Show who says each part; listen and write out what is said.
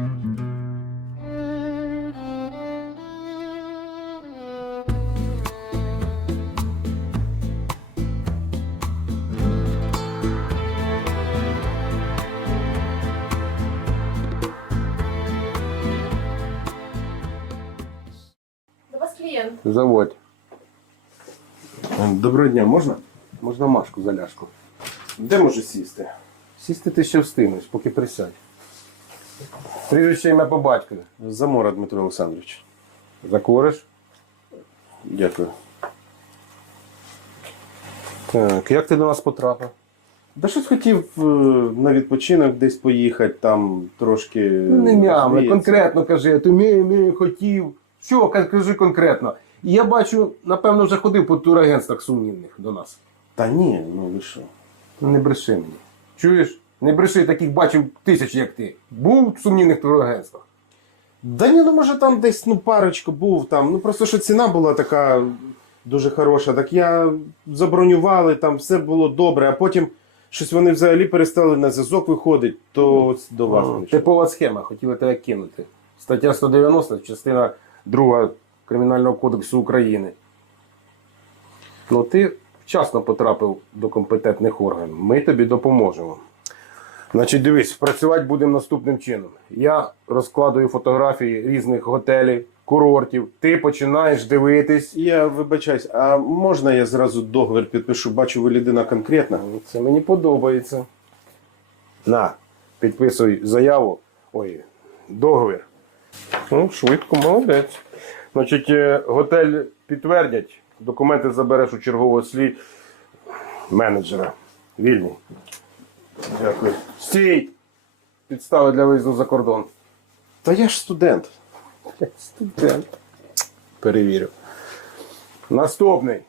Speaker 1: До вас клієнт.
Speaker 2: Заводь.
Speaker 3: Доброго дня, можна?
Speaker 2: Можна Машку заляшку.
Speaker 3: Де можу сісти?
Speaker 2: Сісти ти ще встигнеш, поки присядь. Прізвище ім'я по батькові.
Speaker 3: Замора Дмитро Олександрович.
Speaker 2: Закуриш?
Speaker 3: Дякую.
Speaker 2: Так, як ти до нас потрапив?
Speaker 3: Да щось хотів е, на відпочинок десь поїхати, там трошки.
Speaker 2: Ну, не мямли,
Speaker 3: розвіятися.
Speaker 2: конкретно кажи, ти мій, мій хотів. Що, кажи конкретно. І я бачу, напевно, вже ходив по турагентствах сумнівних до нас.
Speaker 3: Та ні, ну ви що?
Speaker 2: Не бреши мені. Чуєш? Не бреши, таких бачив тисячі, як ти. Був в сумнівних турагентствах.
Speaker 3: Да ні, ну може там десь ну парочку був там. Ну просто що ціна була така дуже хороша. Так я забронювали, там все було добре, а потім щось вони взагалі перестали на зв'язок виходить, то ось до вас.
Speaker 2: Ага. Типова схема, хотіли тебе кинути. Стаття 190, частина 2 Кримінального кодексу України. Ну, ти вчасно потрапив до компетентних органів. Ми тобі допоможемо. Значить, дивись, працювати будемо наступним чином. Я розкладую фотографії різних готелів, курортів. Ти починаєш дивитись.
Speaker 3: Я вибачаюсь, а можна я зразу договір підпишу? Бачу, ви людина конкретна.
Speaker 2: Це мені подобається. На, підписуй заяву. Ой, договір. Ну, швидко, молодець. Значить, е, готель підтвердять, документи забереш у чергового слід менеджера. Вільний.
Speaker 3: Дякую.
Speaker 2: Стій! Підстави для виїзду за кордон.
Speaker 3: Та я ж студент.
Speaker 2: Студент. Перевірю. Наступний.